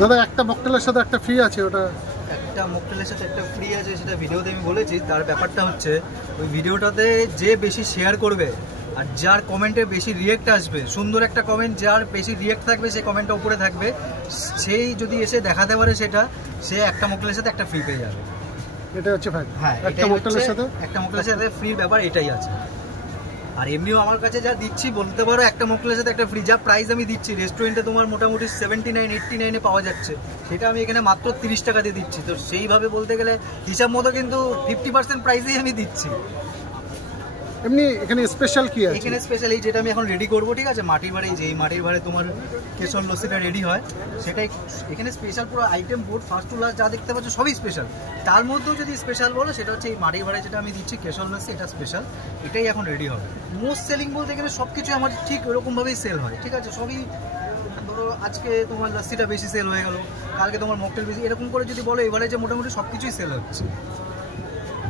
দাদা একটা মকটেলের সাথে একটা ফ্রি আছে, ওটা একটা মকটেলের সাথে একটা ফ্রি আছে, সেটা ভিডিওতে আমি বলেছি। তার ব্যাপারটা হচ্ছে ওই ভিডিওটাতে যে বেশি শেয়ার করবে আর যার কমেন্টে বেশি রিয়েক্ট আসবে, সুন্দর একটা কমেন্ট, যার বেশি রিয়েক্ট থাকবে সেই কমেন্টটা উপরে থাকবে, সেই যদি এসে দেখাতে পারে সেটা, সে একটা মকটেলের সাথে একটা ফ্রি পেয়ে যাবে। এটা হচ্ছে ভাই, হ্যাঁ, একটা মকটেলের সাথে ফ্রি ব্যাপার এটাই আছে। আর এমনিও আমার কাছে যা দিচ্ছি বলতে পারো একটা মকটেলের সাথে একটা ফ্রি, যা প্রাইস আমি দিচ্ছি রেস্টুরেন্টে তোমার মোটামুটি 79-89 পাওয়া যাচ্ছে, সেটা আমি এখানে মাত্র 30 টাকা দিয়ে দিচ্ছি। তো সেইভাবে বলতে গেলে হিসাব মতো কিন্তু 50% প্রাইসেই আমি দিচ্ছি। এমনি এখানে স্পেশাল কি আছে? এখানে স্পেশাল এই যেটা আমি এখন রেডি করবো, ঠিক আছে, মাটির ভাড়ে, যেই মাটির ভাড়ে তোমার কেশর লস্যিটা রেডি হয়, সেটাই এখানে স্পেশাল। পুরো item board first to last যা দেখতে পাচ্ছ সবই স্পেশাল। তার মধ্যেও যদি স্পেশাল বলো সেটা হচ্ছে এই মাটির ভাড়ে যেটা আমি দিচ্ছি কেশর লস্যি, এটা স্পেশাল, এটাই এখন রেডি হবে। মোস্ট সেলিং বলতে গেলে সব কিছু আমার ঠিক ওরকমভাবেই সেল হয়, ঠিক আছে, সবই ধরো আজকে তোমার লস্যিটা বেশি সেল হয়ে গেল, কালকে তোমার মকটেল বেশি, এরকম করে যদি বলো এবারে যে মোটামুটি সব কিছুই সেল হচ্ছে।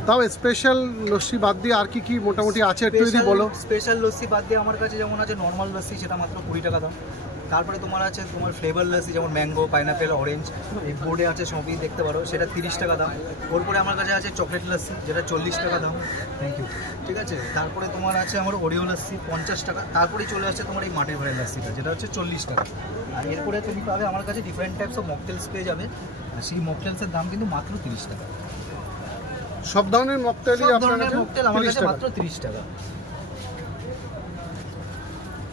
তাও স্পেশাল লস্যি বাদ দিয়ে আর কি কি মোটামুটি আছে একটু যদি বলো। স্পেশাল লস্যি বাদ দিয়ে আমার কাছে যেমন আছে নর্মাল লস্যি, সেটা মাত্র 20 টাকা দাম। তারপরে তোমার আছে তোমার ফ্লেভার লস্যি, যেমন ম্যাঙ্গো, পাইনাপেল, অরেঞ্জ, এই বোর্ডে আছে সবই দেখতে পারো, সেটা 30 টাকা দাম। ওরপরে আমার কাছে আছে চকলেট লস্যি, যেটা 40 টাকা দাম। Thank you. ঠিক আছে, তারপরে তোমার আছে আমার ওরিও লস্যি 50 টাকা। তারপরেই চলে আসছে তোমার এই মাটির ভাড়ের লস্যিটা, যেটা হচ্ছে 40 টাকা। আর এরপরে তুমি পাবে আমার কাছে ডিফারেন্ট টাইপস অফ মকটেলস পেয়ে যাবে, আর সেই মকটেলসের দাম কিন্তু মাত্র 30 টাকা। সব ধরনের মকটেলই আপনার কাছে মকটেল আমার কাছে মাত্র 30 টাকা।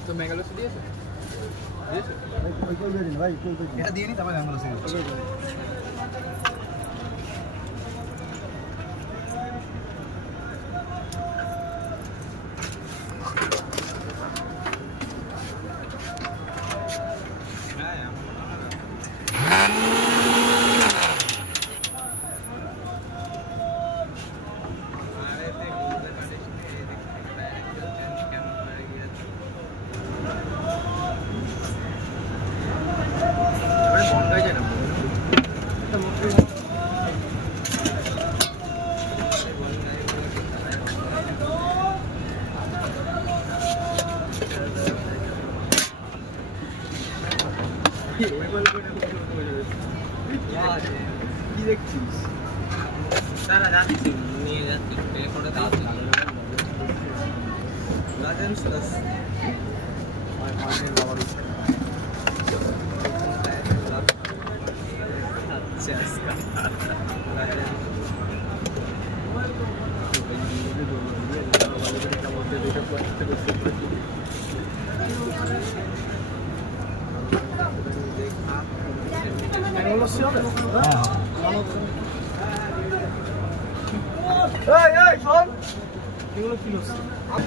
তো মেগালসি দিয়েছে, এটা দিয়ে নি, তারপরে ম্যাঙ্গো লস্যি দিচ্ছি। কি দেখছিস? তারা যাচ্ছি নিয়ে যাচ্ছি টেলিফোনে যাচ্ছি রাজেন্স প্লাস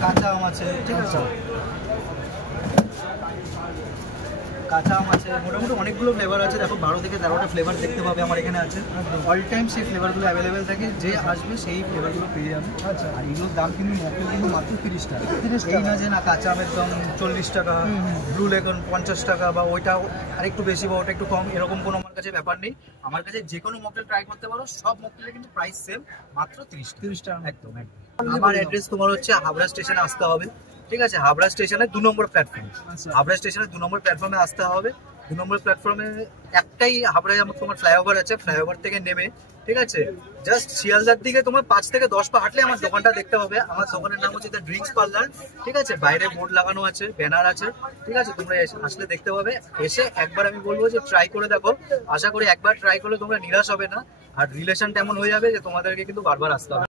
কাঁচা আম আছে, ঠিক আছে, কাঁচা আম আছে, মোটামুটি অনেকগুলো ফ্লেভার আছে। দেখো 12 থেকে 13টা ফ্লেভার দেখতে পাবে আমার এখানে আছে। অল টাইম সেই ফ্লেভারগুলো অ্যাভেলেবেল থাকে, যে আসবে সেই ফ্লেভারগুলো পেয়ে যাবে। আচ্ছা, আর এগুলোর দাম কিন্তু মকটেল কিন্তু মাত্র 30 টাকা। এই না যে না কাঁচা আমের দাম 40 টাকা, ব্লু লেগন 50 টাকা, বা ওইটা আরেকটু বেশি বা ওটা একটু কম, এরকম কোনো আমার কাছে ব্যাপার নেই। আমার কাছে যে কোনো মকটেল ট্রাই করতে পারো, সব মকটেলের কিন্তু প্রাইস সেম, মাত্র 30 টাকা। একদম একদম। আমার অ্যাড্রেস তোমার হচ্ছে হাবড়া স্টেশনে আসতে হবে, ঠিক আছে, হাবড়া স্টেশনের 2 নম্বর প্ল্যাটফর্ম। হাবড়া স্টেশনের 2 নম্বর প্ল্যাটফর্মে আসতে হবে। 2 নম্বর প্ল্যাটফর্মে একটাই হাবড়ায় আমার তোমার ফ্লাইওভার আছে, ফ্লাইওভার থেকে নেমে, ঠিক আছে, জাস্ট শিয়ালদার দিকে তোমার 5 থেকে 10 পা হাঁটলে আমার দোকানটা দেখতে হবে। আমার দোকানের নাম হচ্ছে দ্য ড্রিঙ্কস পার্লার, ঠিক আছে, বাইরে বোর্ড লাগানো আছে, ব্যানার আছে, ঠিক আছে, তোমরা আসলে দেখতে পাবে। এসে একবার আমি বলবো যে ট্রাই করে দেখো, আশা করি একবার ট্রাই করলে তোমরা নিরাশ হবে না, আর রিলেশনটা এমন হয়ে যাবে যে তোমাদেরকে কিন্তু বারবার আসতে হবে।